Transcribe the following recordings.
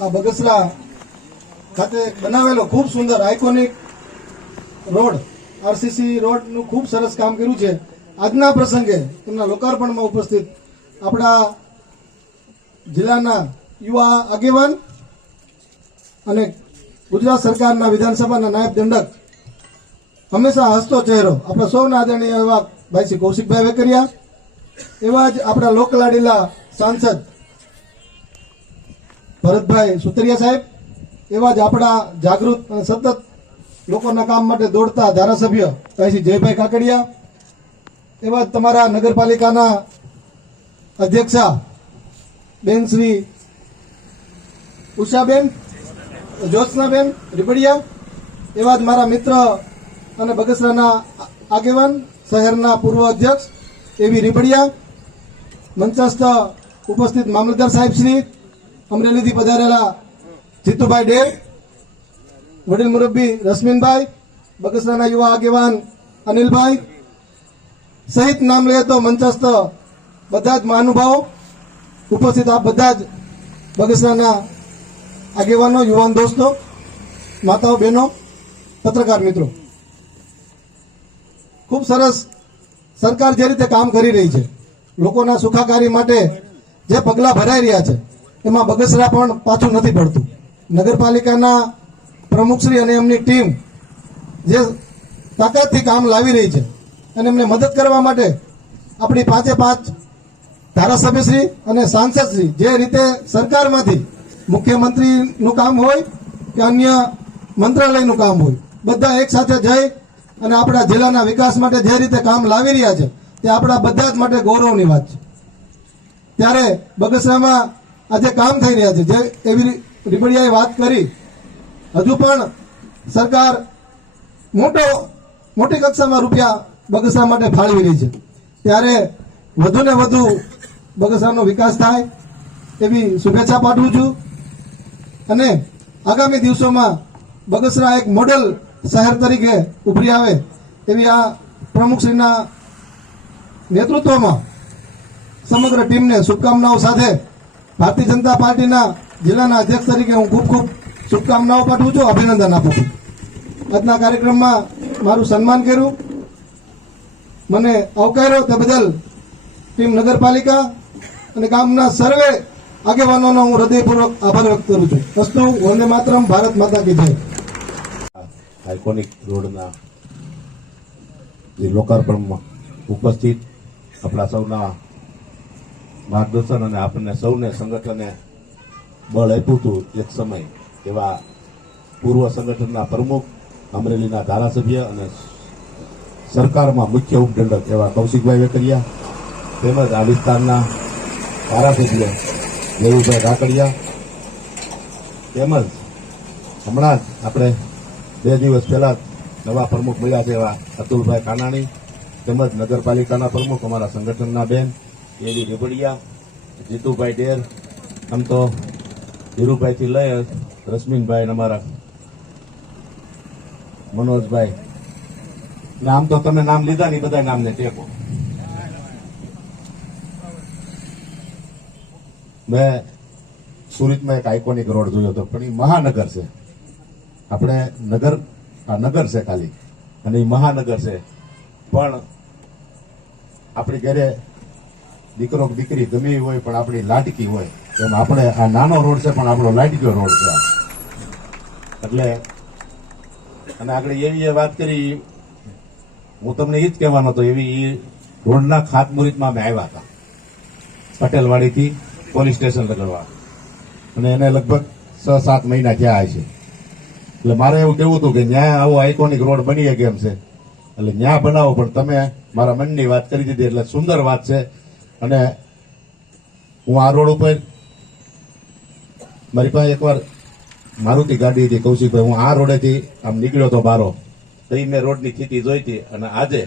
આ બગસરા ખાતે બનાવેલો ખૂબ સુંદર આઇકોનિક રોડ આરસીસી રોડનું ખૂબ સરસ કામ કર્યું છે. આજના પ્રસંગે તેમના લોકાર્પણમાં ઉપસ્થિત આપણા જિલ્લાના યુવા આગેવાન અને ગુજરાત સરકારના વિધાનસભાના નાયબ દંડક હંમેશા હસતો ચહેરો. આપણા સૌના આદરણીય એવા ભાઈ શ્રી કૌશિકભાઈ વેકરિયા એવા જ આપણા લોકલાડીલા સાંસદ ભરતભાઈ સુતરિયા સાહેબ, એવા જ આપણા જાગૃત અને સતત લોકોના કામ માટે દોડતા ધારાસભ્ય ભાઈ જયભાઈ કાકડિયા, એવા જ તમારા નગરપાલિકાના અધ્યક્ષા બેન શ્રી ઉષાબેન, જ્યોત્સનાબેન રીબડિયા, એવા જ મારા મિત્ર અને બગસરાના આગેવાન, શહેરના પૂર્વ અધ્યક્ષ એવી રીબડિયા, મંચસ્થ ઉપસ્થિત મામલતદાર સાહેબ શ્રી અમરેલીથી પધારેલા જીતુભાઈ ડે વડીલ મુરબ્બી રશ્મિનભાઈ, બગસરાના યુવા આગેવાન અનિલભાઈ સહિત નામ લઈએ તો મંચસ્થ બધા જ મહાનુભાવો ઉપસ્થિત આ બધા જ બગસરાના આગેવાનો, યુવાન દોસ્તો, માતાઓ, બહેનો, પત્રકાર મિત્રો. ખૂબ સરસ સરકાર જે રીતે કામ કરી રહી છે, લોકોના સુખાકારી માટે જે પગલાં ભરાઈ રહ્યા છે એમાં બગસરા પણ પાછું નથી પડતું. નગરપાલિકાના પ્રમુખશ્રી અને એમની ટીમ જે તાકાતથી કામ લાવી રહી છે અને એમને મદદ કરવા માટે આપણી પાંચે પાંચ ધારાસભ્યશ્રી અને સાંસદશ્રી જે રીતે સરકારમાંથી મુખ્યમંત્રીનું કામ હોય કે અન્ય મંત્રાલયનું કામ હોય, બધા એક સાથે જઈ અને આપણા જિલ્લાના વિકાસ માટે જે રીતે કામ લાવી રહ્યા છે તે આપણા બધા જ માટે ગૌરવની વાત છે. ત્યારે બગસરામાં આજે કામ થઈ રહ્યા છે. જે એવી રીબડિયાએ વાત કરી, હજુ પણ સરકાર મોટો, મોટી કક્ષામાં રૂપિયા બગસરા માટે ફાળવી રહી છે. ત્યારે વધુ ને વધુ બગસરાનો વિકાસ થાય એવી શુભેચ્છા પાઠવું છું. અને આગામી દિવસોમાં બગસરા એક મોડેલ શહેર તરીકે ઉભરી આવે એવી આ પ્રમુખશ્રીના નેતૃત્વમાં સમગ્ર ટીમને શુભકામનાઓ સાથે ભારતીય જનતા પાર્ટીના જિલ્લાના અધ્યક્ષ તરીકે હું ખૂબ ખૂબ શુભકામનાઓ પાઠવું છું, અભિનંદન આપું છું. આજના કાર્યક્રમમાં મારું સન્માન કર્યું. મને આવકાર્યો તે બદલ ટીમ નગરપાલિકા અને ગામના સર્વે આગેવાનોનો હું હૃદયપૂર્વક આભાર વ્યક્ત કરું છું. વસ્તુ વંદે માતરમ, ભારત માતા કી જય. આઇકોનિક રોડના લોકાર્પણમાં ઉપસ્થિત આપણા સૌના માર્ગદર્શન અને આપણને સૌને સંગઠને બળ આપ્યું હતું એક સમય. એવા પૂર્વ સંગઠનના પ્રમુખ, અમરેલીના ધારાસભ્ય અને સરકારમાં મુખ્ય ઉપદંડક એવા કૌશિકભાઈ વેકરિયા તેમજ આ વિસ્તારના ધારાસભ્ય દેવુભાઈ રાકડિયા તેમજ હમણાં જ આપણે બે દિવસ પહેલાં નવા પ્રમુખ મળ્યા છે એવા અતુલભાઈ કાનાણી. તેમજ નગરપાલિકાના પ્રમુખ અમારા સંગઠનના બેન એવી રેબડિયા જીતુભાઈ ડેર, આમ તો ધીરુભાઈથી લઈ રશ્મિનભાઈ અમારા મનોજભાઈ. ને આમ તો તમે નામ લીધા નહીં બધા નામને ટેકો. મેં સુરતમાં એક આઇકોનિક રોડ જોયો હતો, પણ એ મહાનગર છે. આપણે નગર, આ નગર છે ખાલી, અને એ મહાનગર છે. પણ આપણી ઘરે દીકરો દીકરી ગમે હોય, પણ આપણી લાટકી હોય. એમ આપણે આ નાનો રોડ છે, પણ આપણો લાટક્યો રોડ છે. એટલે, અને આગળ એવી વાત કરી, હું તમને એ જ કહેવાનો હતો, એવી રોડના ખાતમુહૂર્તમાં અમે આવ્યા હતા. પટેલવાડીથી પોલીસ સ્ટેશન લગાડવા. અને એને લગભગ છ, સાત મહિના થયા છે. એટલે મારે એવું કેવું હતું કે ન્યાય આવો આઇકોનિક રોડ બની શકે એમ છે? એટલે ન્યા બનાવો, પણ તમે મારા મનની વાત કરી દીધી, એટલે સુંદર વાત છે. અને હું આ રોડ ઉપર મારી પાસે એકવાર મારુતિ ગાડી હતી, કૌશિકભાઈ, હું આ રોડેથી આમ નીકળ્યો હતો બારો. તો એ મેં રોડની સ્થિતિ જોઈ હતી અને આજે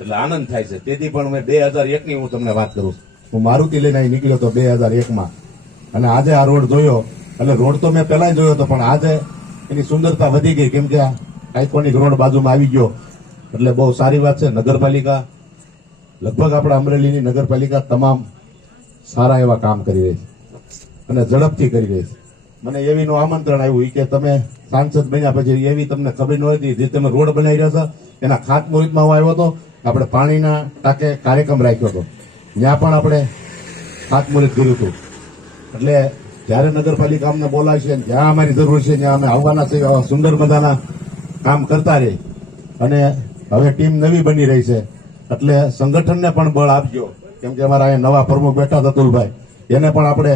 એટલે આનંદ થાય છે. તેથી પણ મેં બે હજાર એકની હું તમને વાત કરું હું મારુતિ લઈને અહીં નીકળ્યો તો બે હજાર એકમાં. અને આજે આ રોડ જોયો. એટલે રોડ તો મેં પહેલાં જોયો હતો, પણ આજે એની સુંદરતા વધી ગઈ. કેમ કે આઇકોનિક રોડ બાજુમાં આવી ગયો. એટલે બહુ સારી વાત છે. નગરપાલિકા લગભગ આપણા અમરેલીની નગરપાલિકા તમામ સારા એવા કામ કરી રહી છે અને ઝડપથી કરી રહી છે. મને એવીનું આમંત્રણ આવ્યું કે તમે સાંસદ બન્યા પછી એવી તમને ખબર ન હતી જે તમે રોડ બનાવી રહ્યા છો, એના ખાતમુહૂર્તમાં હું આવ્યો હતો, આપણે પાણીના ટાંકે કાર્યક્રમ રાખ્યો હતો. ત્યાં પણ આપણે ખાતમુહૂર્ત કર્યું હતું. એટલે જ્યારે નગરપાલિકા અમને બોલાવશે અને જ્યાં અમારી જરૂર છે ત્યાં અમે આવવાના છે સુંદર મજાના કામ કરતા રહી અને હવે ટીમ નવી બની રહી છે. એટલે સંગઠનને પણ બળ આપજો. કેમ કે અમારા અહીંયા નવા પ્રમુખ બેઠા અતુલભાઈ. એને પણ આપણે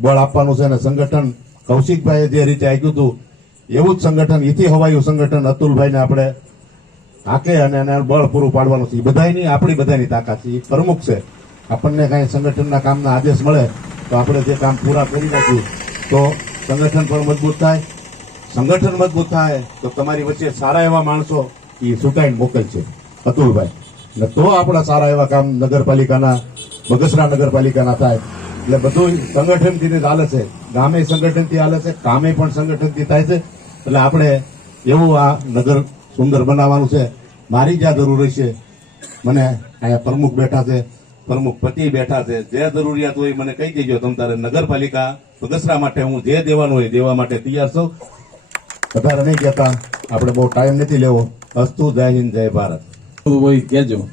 બળ આપવાનું છે અને સંગઠન, કૌશિકભાઈએ જે રીતે આપ્યું હતું, એવું જ સંગઠન ઇથી હવાયું સંગઠન અતુલભાઈને આપણે હાકે અને એને બળ પૂરું પાડવાનું છે. બધાની આપણી બધાની તાકાત છે. પ્રમુખ છે. આપણને કાંઈ સંગઠનના કામના આદેશ મળે, તો આપણે જે કામ પૂરા કરી નાખ્યું તો સંગઠન પણ મજબૂત થાય. સંગઠન મજબૂત થાય, તો તમારી વચ્ચે સારા એવા માણસો એ ચૂંટાઈને મોકલશે. અતુલભાઈ. તો આપણા સારા એવા કામ નગરપાલિકાના બગસરા નગરપાલિકાના થાય. એટલે બધું સંગઠનથી હાલે છે. ગામે સંગઠનથી હાલે છે, કામે પણ સંગઠનથી થાય છે. એટલે આપણે એવું આ નગર સુંદર બનાવવાનું છે. મારી જ્યાં જરૂર છે, મને અહીંયા પ્રમુખ બેઠા છે, પ્રમુખ પતિ બેઠા છે, જે જરૂરિયાત હોય મને કહી દેજો. તમ તારે નગરપાલિકા બગસરા માટે હું જે દેવાનું હોય દેવા માટે તૈયાર છું. વધારે નહીં કહેતા, આપણે બહુ ટાઈમ નથી લેવો. અસ્તુ જય હિન્દ, જય ભારત. હોય કેજો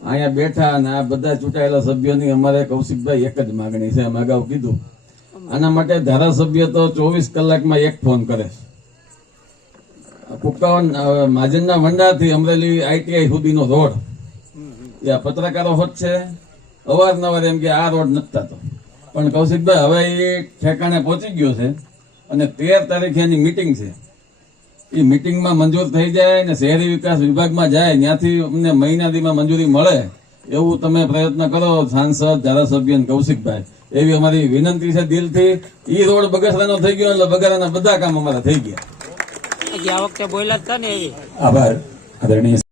અહીંયા બેઠા અને આ બધા ચૂંટાયેલા સભ્યોની અમારે કૌશિકભાઈ એક જ માગણી છે, અમે અગાઉ કીધું. આના માટે ધારાસભ્ય તો ચોવીસ કલાકમાં એક ફોન કરે. કુકાવન માજનના વંડાથી અમરેલી આઈટીઆઈ સુધીનો રોડ. એ પત્રકારો હોત છે, અવારનવાર એમ કે આ રોડ નથી થતો. પણ કૌશિકભાઈ, હવે એ ઠેકાણે પહોંચી ગયો છે અને તેર તારીખે એની મિટિંગ છે. એ મિટિંગમાં મંજૂર થઈ જાય ને શહેરી વિકાસ વિભાગમાં જાય ત્યાંથી અમને મહિના દીમાં મંજૂરી મળે એવું તમે પ્રયત્ન કરો સાંસદ ધારાસભ્ય અને કૌશિકભાઈ. એવી અમારી વિનંતી છે દિલથી. ઈ રોડ બગસરાનો થઈ ગયો એટલે બગારાના બધા કામ અમારા થઈ ગયા. આ વખતે બોલ્યા હતા ને એવી આભાર. આદરણીય